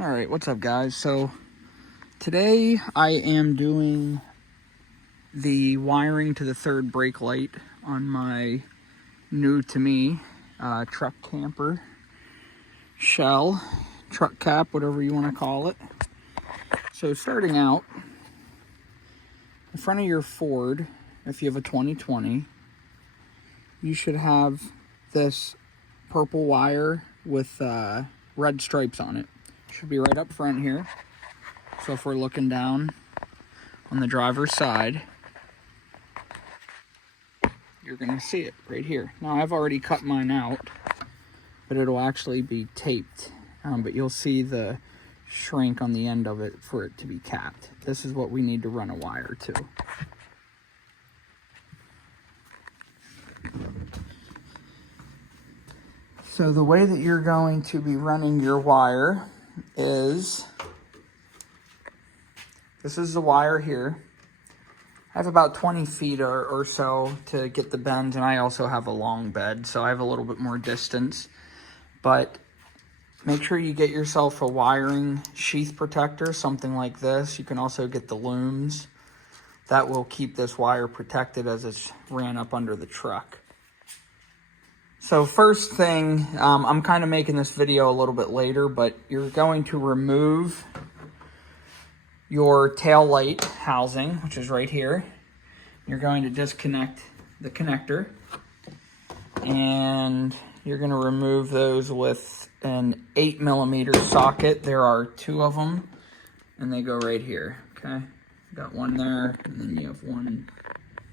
All right, what's up guys? So today I am doing the wiring to the third brake light on my new to me truck camper shell, truck cap, whatever you want to call it. So starting out, in front of your Ford, if you have a 2020, you should have this purple wire with red stripes on it. Should be right up front here. So if we're looking down on the driver's side, you're going to see it right here. Now I've already cut mine out, but it'll actually be taped. But you'll see the shrink on the end of it for it to be capped. This is what we need to run a wire to. So the way that you're going to be running your wire is, this is the wire here. I have about 20 feet or so to get the bends, and I also have a long bed, so I have a little bit more distance. But make sure you get yourself a wiring sheath protector, something like this. You can also get the looms. That will keep this wire protected as it's ran up under the truck. So first thing, I'm kind of making this video a little bit later, but you're going to remove your tail light housing, which is right here. You're going to disconnect the connector, and you're going to remove those with an 8mm socket. There are 2 of them, and they go right here, okay? Got one there, and then you have one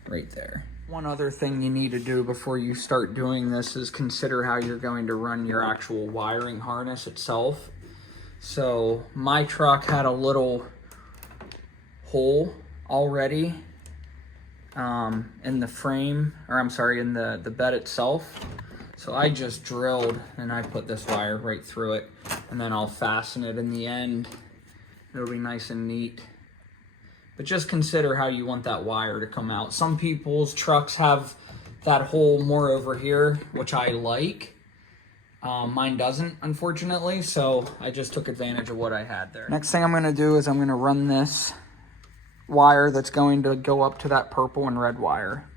right there. One other thing you need to do before you start doing this is consider how you're going to run your actual wiring harness itself. So my truck had a little hole already in the frame, or I'm sorry, in the bed itself. So I just drilled and I put this wire right through it, and then I'll fasten it in the end. It'll be nice and neat. But just consider how you want that wire to come out. Some people's trucks have that hole more over here, which I like. Mine doesn't, unfortunately, so I just took advantage of what I had there. Next thing I'm gonna do is I'm gonna run this wire that's going to go up to that purple and red wire.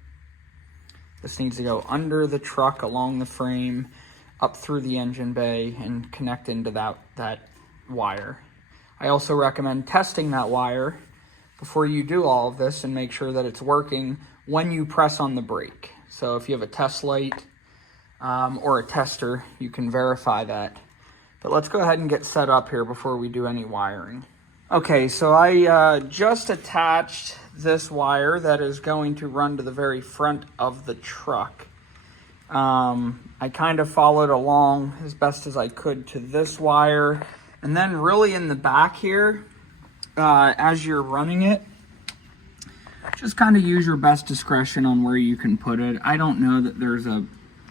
This needs to go under the truck, along the frame, up through the engine bay, and connect into that wire. I also recommend testing that wire before you do all of this and make sure that it's working when you press on the brake. So if you have a test light or a tester, you can verify that. But let's go ahead and get set up here before we do any wiring. Okay, so I just attached this wire that is going to run to the very front of the truck. I kind of followed along as best as I could to this wire. And then really in the back here, as you're running it, just kind of use your best discretion on where you can put it. I don't know that there's a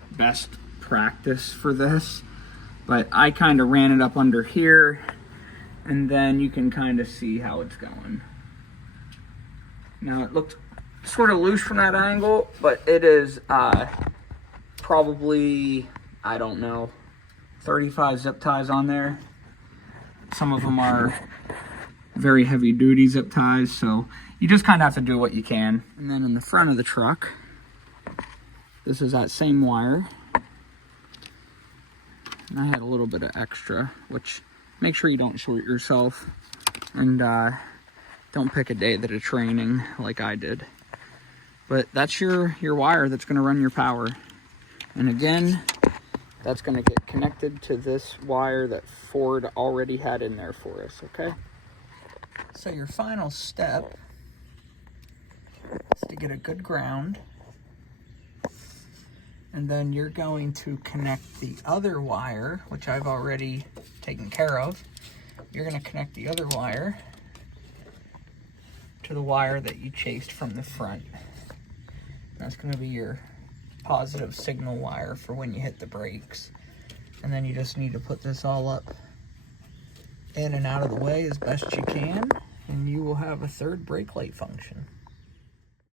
best practice for this, but I kind of ran it up under here, and then you can kind of see how it's going. Now it looks sort of loose from that angle, but it is probably, I don't know, 35 zip ties on there. Some of them are very heavy duty zip ties, so you just kind of have to do what you can. And then in the front of the truck, this is that same wire, and I had a little bit of extra, which make sure you don't short yourself, and don't pick a day that it's raining like I did. But that's your wire that's going to run your power. And again, that's going to get connected to this wire that Ford already had in there for us, okay? So your final step is to get a good ground, and then you're going to connect the other wire, which I've already taken care of. You're going to connect the other wire to the wire that you chased from the front. That's going to be your positive signal wire for when you hit the brakes. And then you just need to put this all up in and out of the way as best you can, and you will have a third brake light function.